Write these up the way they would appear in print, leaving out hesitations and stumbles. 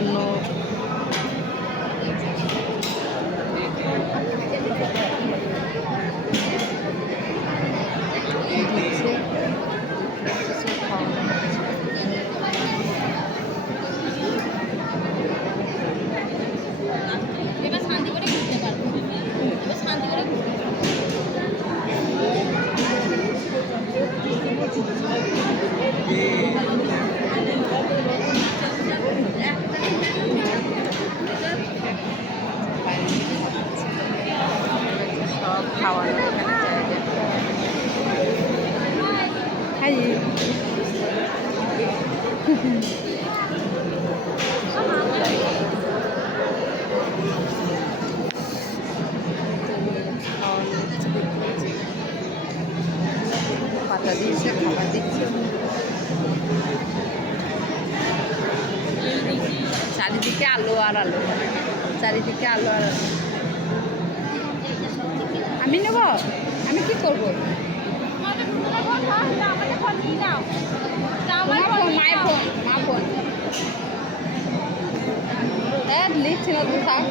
খাওয়ানো। এবার শান্তি করে ঘুরতে পারবো, এবার শান্তি করে ঘুরতে পারবো। সব খাওয়ানো এখানে জায়গা। হাই পাতা দিয়েছে, খাবার দিচ্ছে। চারিদিকে আলো আর আলো, চারিদিকে আলো আর আলো। আমি নেব, আমি কি করবো? মায়ের ফোন, মা ফোন লিখছি না, তুই থাক।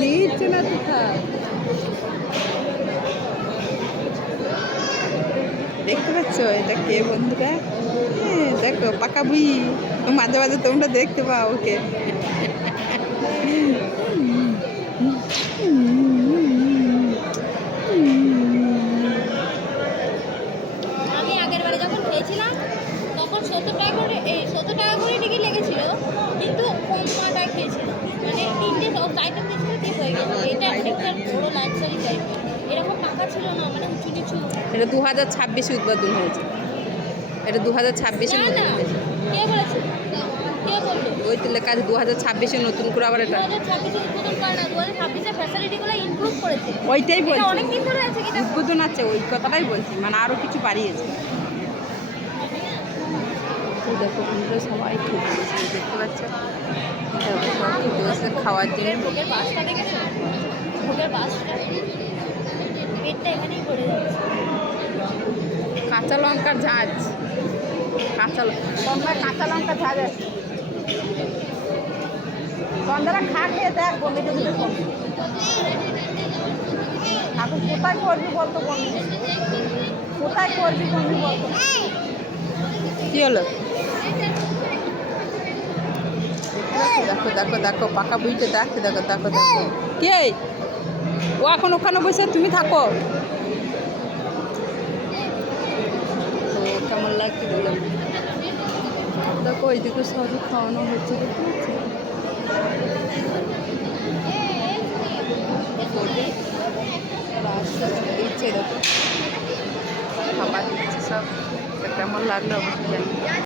লিখছি না, তুই থাক। দেখতে পাচ্ছ এটা কে বন্ধুরা? দেখো পাকা বুই, মাঝে মাঝে তোমরা দেখতে পাও ওকে। আমি আগের বারে যখন খেয়েছিলাম তখন 70 টাকা করে, 70 টাকা করে টিকিট লেগেছিল, কিন্তু কম টাকায় খেয়েছিলাম। মানে 3টে আইটেম দিয়েছিল, ঠিক হয়ে গেছে। এটা অনেকটা বড় লাক্সারি টাইপের, এরকম টাকা ছিল না, মানে উঁচু নিচু। এটা 2026 উদ্বোধন হয়েছে, এটা 2026 না না, কে বলেছে? কে বললো? ওই তো লেখা আছে 2026 নতুন করে আবার এটা 2026 উদ্বোধন করে না, 2026 ফ্যাসিলিটিগুলো ইমপ্রুভ করেছে। ওইটাই বলছি, অনেক দিন ধরে আছে কি উদ্বোধন আছে, ওই কথাটাই বলছি, মানে আরও কিছু বাড়িয়েছে। দেখো বন্ধুরা সবাই খেতে গেছে, দেখতে পাচ্ছ সব খেতে গেছে খাওয়ার জন্য। ভোগের বাসটা দেখেছো? ভোগের বাসটা পেটটা এখানেই পড়ে যাচ্ছে। কাঁচা লঙ্কার ঝাঁজ, কাঁচা লঙ্কার ঝাঁজ আছে। বন্ধুরা খা, খেয়ে দেখ বন্ধু যদি এখন কোথায় করবি বলতো বন্ধু, কোথায় করবি বন্ধু বলতো। কি হলো? দেখো দেখো দেখো পাকা বুইটা, দেখো দেখো দেখো দেখো। কে ও এখন ওখানে বসে, তুমি থাকো। তো কেমন লাগছে বললাম। দেখো ওইদিকে সবই খাওয়ানো হচ্ছে, দেখতে পাচ্ছি। দিচ্ছে দেখো, খাবার দিচ্ছে সব। কেমন লাগলো অবশ্যই জানি।